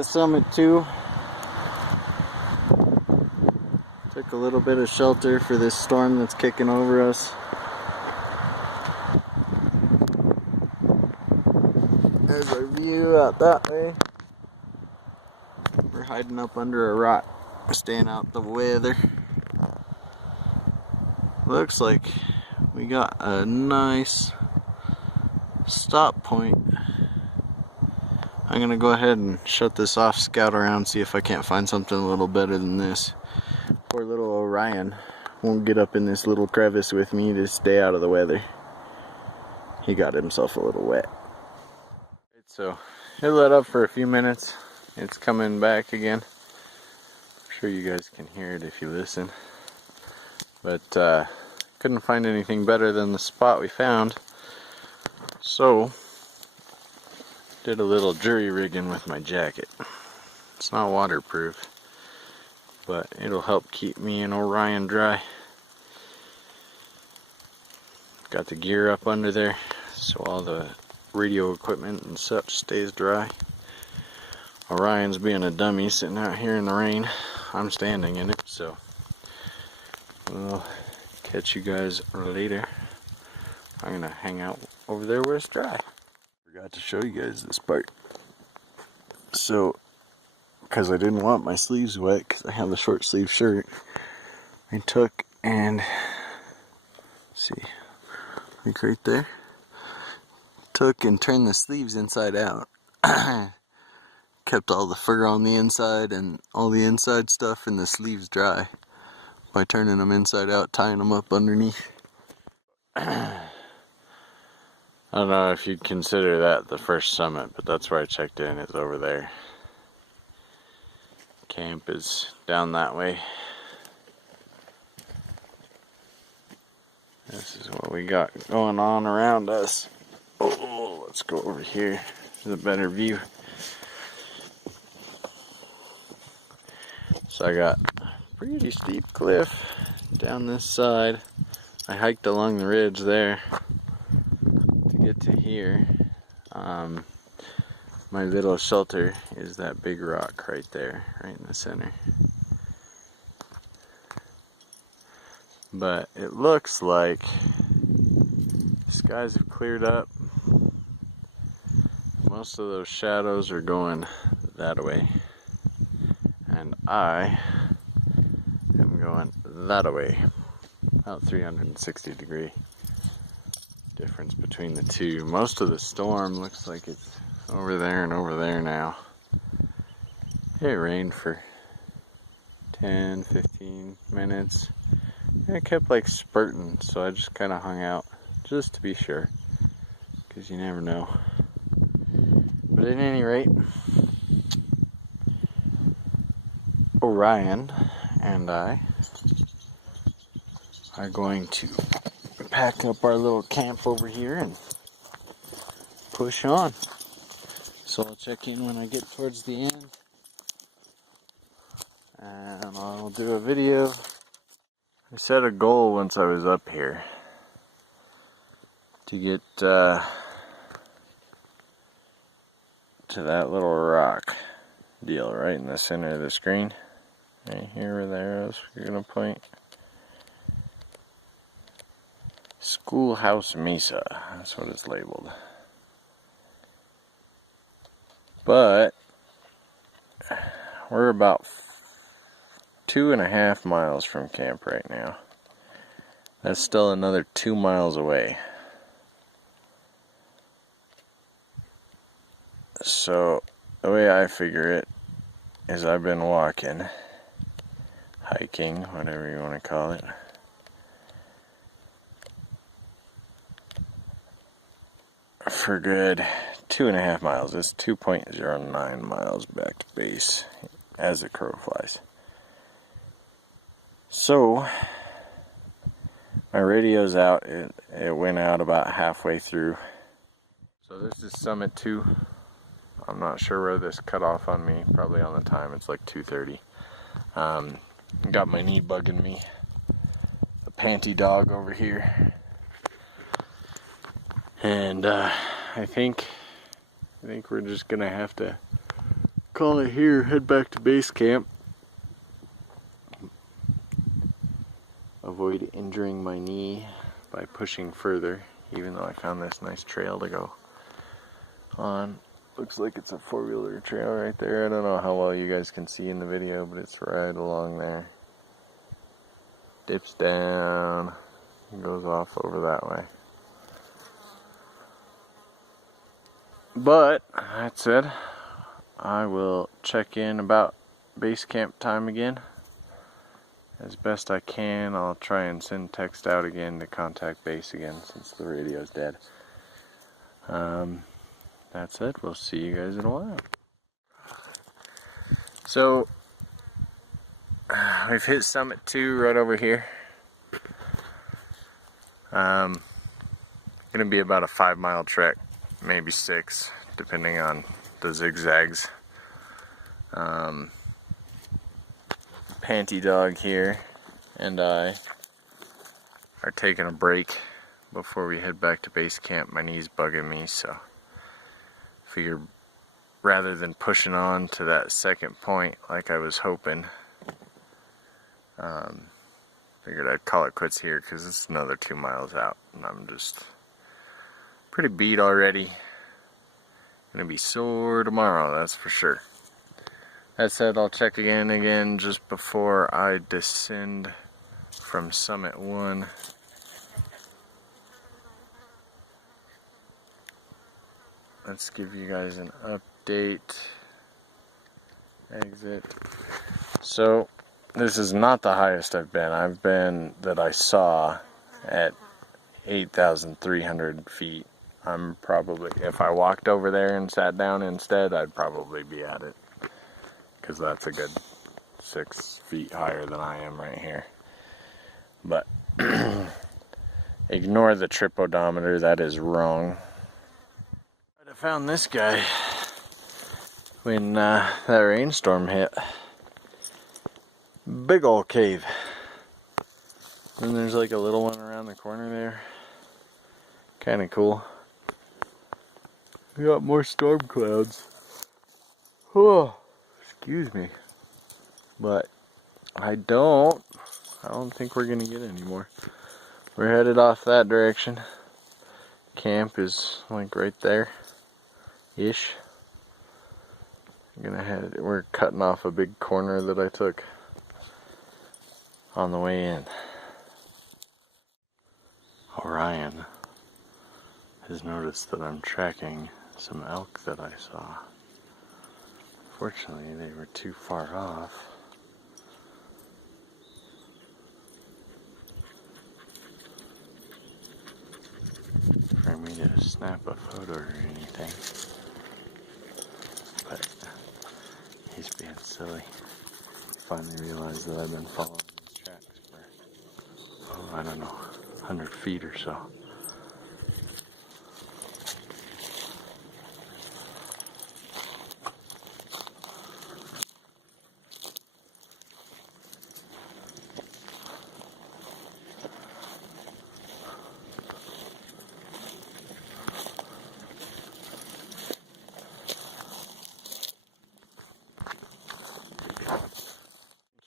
at Summit 2. Took a little bit of shelter for this storm that's kicking over us. There's our view out that way. We're hiding up under a rock, staying out the weather. Looks like we got a nice stop point. I'm gonna go ahead and shut this off, scout around, see if I can't find something a little better than this. Poor little Orion won't get up in this little crevice with me to stay out of the weather. He got himself a little wet. So it let up for a few minutes. It's coming back again. I'm sure you guys can hear it if you listen. But couldn't find anything better than the spot we found. So did a little jury rigging with my jacket. It's not waterproof, but it'll help keep me and Orion dry. Got the gear up under there so all the radio equipment and such stays dry. Orion's being a dummy sitting out here in the rain. I'm standing in it, so we'll catch you guys later. I'm gonna hang out over there where it's dry. Forgot to show you guys this part. So, because I didn't want my sleeves wet, because I have the short sleeve shirt, I took and, see, like right there, took and turned the sleeves inside out. Kept all the fur on the inside and all the inside stuff in the sleeves dry by turning them inside out, tying them up underneath. I don't know if you'd consider that the first summit, but that's where I checked in, is over there. Camp is down that way. This is what we got going on around us. Oh, let's go over here. There's a better view. So I got a pretty steep cliff down this side. I hiked along the ridge there to get to here. My little shelter is that big rock right there, right in the center. But it looks like skies have cleared up. Most of those shadows are going that way. And I am going that way. About 360 degree difference between the two. Most of the storm looks like it's over there and over there now. It rained for 10, 15 minutes. And it kept like spurting, so I just kind of hung out just to be sure, because you never know. But at any rate, Orion and I are going to pack up our little camp over here and push on. So I'll check in when I get towards the end, and I'll do a video. I set a goal once I was up here to get to that little rock deal right in the center of the screen. Right here where the arrows are going to point. Schoolhouse Mesa, that's what it's labeled. But we're about 2.5 miles from camp right now. That's still another 2 miles away. So the way I figure it is I've been walking, hiking, whatever you want to call it, for good 2.5 miles. It's 2.09 miles back to base as the crow flies. So my radio's out. It went out about halfway through. So this is Summit 2. I'm not sure where this cut off on me. Probably on the time. It's like 2:30. Got my knee bugging me. The panty dog over here. And I think we're just gonna have to call it here, head back to base camp. Avoid injuring my knee by pushing further, even though I found this nice trail to go on. Looks like it's a four-wheeler trail right there. I don't know how well you guys can see in the video, but it's right along there. Dips down, goes off over that way. But that said, I will check in about base camp time again. As best I can, I'll try and send text out again to contact base again since the radio's dead. That's it. We'll see you guys in a while. So, we've hit Summit 2 right over here. Gonna be about a 5-mile trek, maybe 6, depending on the zigzags. Panty Dog here and I are taking a break before we head back to base camp. My knee's bugging me, so figured rather than pushing on to that second point like I was hoping, figured I'd call it quits here because it's another 2 miles out and I'm just pretty beat already. Gonna be sore tomorrow, that's for sure. That said, I'll check again just before I descend from Summit 1. Let's give you guys an update. Exit. So, this is not the highest I've been. I've been, that I saw, at 8,300 feet. I'm probably, if I walked over there and sat down instead, I'd probably be at it. Because that's a good 6 feet higher than I am right here. But, ignore the trip odometer, that is wrong. I found this guy when that rainstorm hit. Big old cave. And there's like a little one around the corner there. Kinda cool. We got more storm clouds. Oh, excuse me. But I don't think we're gonna get any more. We're headed off that direction. Camp is like right there ish. We're cutting off a big corner that I took on the way in. Orion has noticed that I'm tracking some elk that I saw. Fortunately, they were too far off. For me to snap a photo or anything. But he's being silly. Finally realized that I've been following these tracks for, oh, I don't know, 100 feet or so.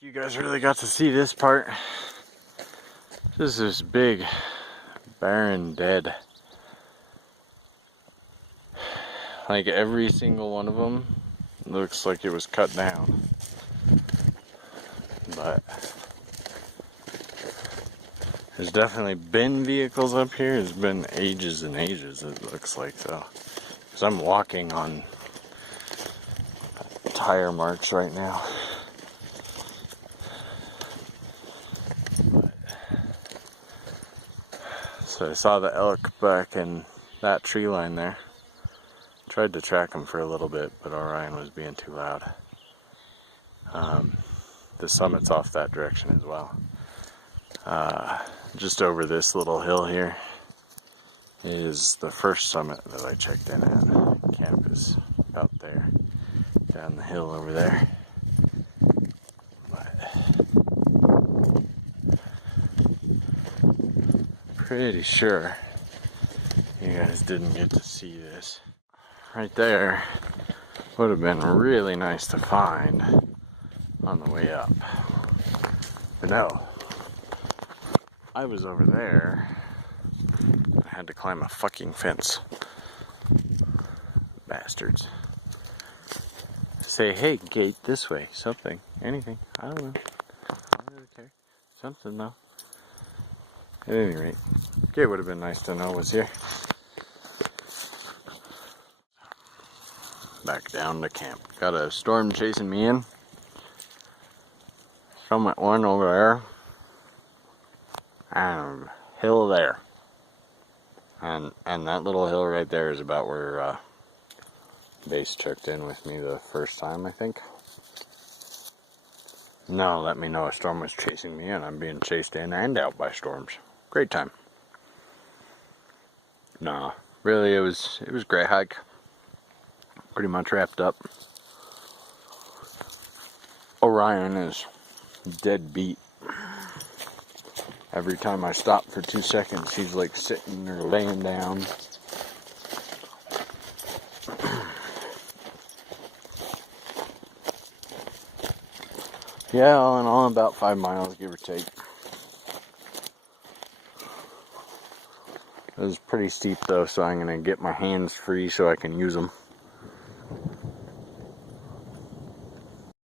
You guys really got to see this part. This is big, barren, dead. Like every single one of them looks like it was cut down. But there's definitely been vehicles up here. It's been ages and ages, it looks like, though. Because I'm walking on tire marks right now. So I saw the elk back in that tree line there. Tried to track him for a little bit, but Orion was being too loud. The summit's off that direction as well. Just over this little hill here is the first summit that I checked in at. Camp is about there, down the hill over there. Pretty sure you guys didn't get to see this. Right there Would have been really nice to find on the way up. But no. I was over there. I had to climb a fucking fence. Bastards. Say, hey, gate this way. Something. Anything. I don't know. I don't really care. Something though. At any rate, gate would have been nice to know was here. Back down to camp. Got a storm chasing me in. Some at one over there. And a hill there. And that little hill right there is about where Base checked in with me the first time, I think. No, let me know a storm was chasing me in. I'm being chased in and out by storms. Great time. Nah, really, it was a great hike. Pretty much wrapped up. Orion is dead beat. Every time I stop for 2 seconds, he's like sitting or laying down. Yeah, all in all, about 5 miles, give or take. It was pretty steep though, so I'm going to get my hands free so I can use them.